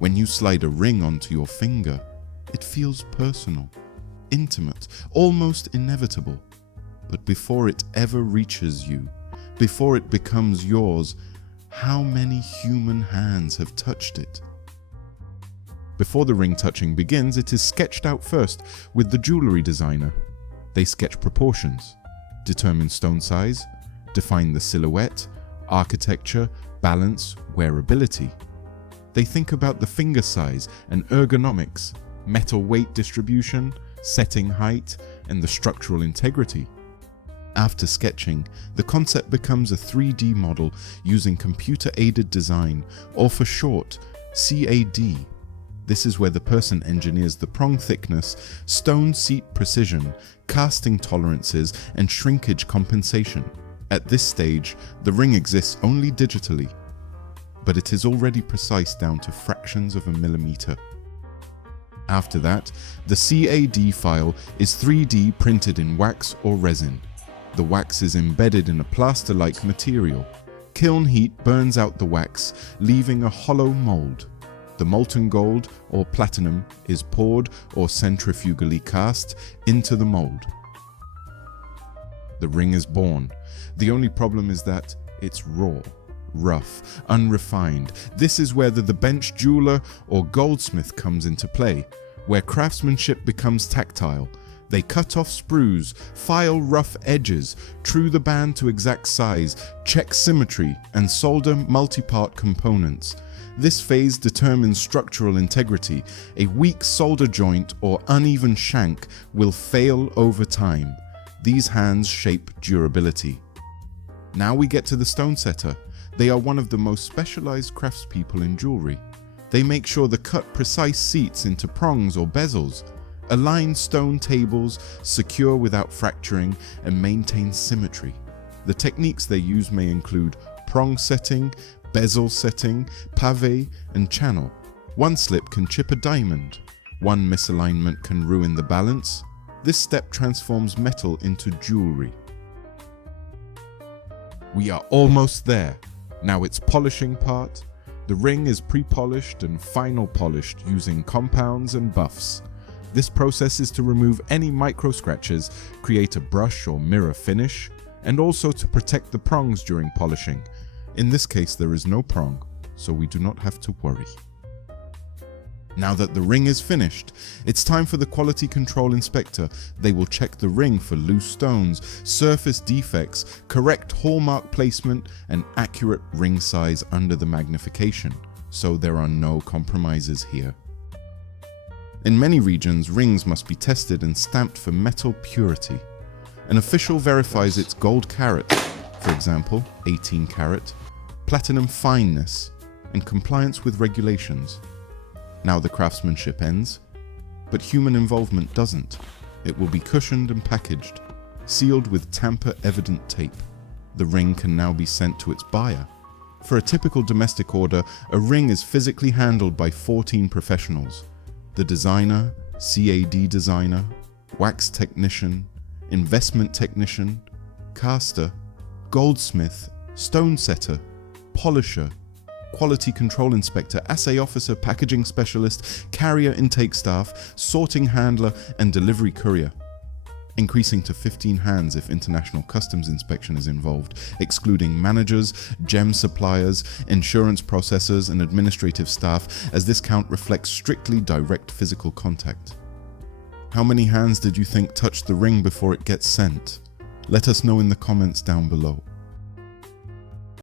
When you slide a ring onto your finger, it feels personal, intimate, almost inevitable. But before it ever reaches you, before it becomes yours, how many human hands have touched it? Before the ring touching begins, it is sketched out first with the jewelry designer. They sketch proportions, determine stone size, define the silhouette, architecture, balance, wearability. They think about the finger size and ergonomics, metal weight distribution, setting height, and the structural integrity. After sketching, the concept becomes a 3D model using computer-aided design, or for short, CAD. This is where the person engineers the prong thickness, stone seat precision, casting tolerances, and shrinkage compensation. At this stage, the ring exists only digitally, but it is already precise down to fractions of a millimeter. After that, the CAD file is 3D printed in wax or resin. The wax is embedded in a plaster-like material. Kiln heat burns out the wax, leaving a hollow mold. The molten gold or platinum is poured or centrifugally cast into the mold. The ring is born. The only problem is that it's raw, rough, unrefined. This is where the bench jeweler or goldsmith comes into play, where craftsmanship becomes tactile. They cut off sprues, file rough edges, true the band to exact size, check symmetry, and solder multi-part components. This phase determines structural integrity. A weak solder joint or uneven shank will fail over time. These hands shape durability. Now we get to the stone setter. They are one of the most specialized craftspeople in jewelry. They make sure the cut precise seats into prongs or bezels, align stone tables, secure without fracturing, and maintain symmetry. The techniques they use may include prong setting, bezel setting, pave, and channel. One slip can chip a diamond. One misalignment can ruin the balance. This step transforms metal into jewelry. We are almost there. Now it's polishing part. The ring is pre-polished and final polished using compounds and buffs. This process is to remove any micro scratches, create a brush or mirror finish, and also to protect the prongs during polishing. In this case, there is no prong, so we do not have to worry. Now that the ring is finished, it's time for the quality control inspector. They will check the ring for loose stones, surface defects, correct hallmark placement, and accurate ring size under the magnification, so there are no compromises here. In many regions, rings must be tested and stamped for metal purity. An official verifies its gold carat, for example 18 carat, platinum fineness, and compliance with regulations. Now the craftsmanship ends, but human involvement doesn't. It will be cushioned and packaged, sealed with tamper-evident tape. The ring can now be sent to its buyer. For a typical domestic order, a ring is physically handled by 14 professionals. The designer, CAD designer, wax technician, investment technician, caster, goldsmith, stone setter, polisher, quality control inspector, assay officer, packaging specialist, carrier intake staff, sorting handler, and delivery courier. Increasing to 15 hands if international customs inspection is involved, excluding managers, gem suppliers, insurance processors, and administrative staff, as this count reflects strictly direct physical contact. How many hands did you think touched the ring before it gets sent? Let us know in the comments down below.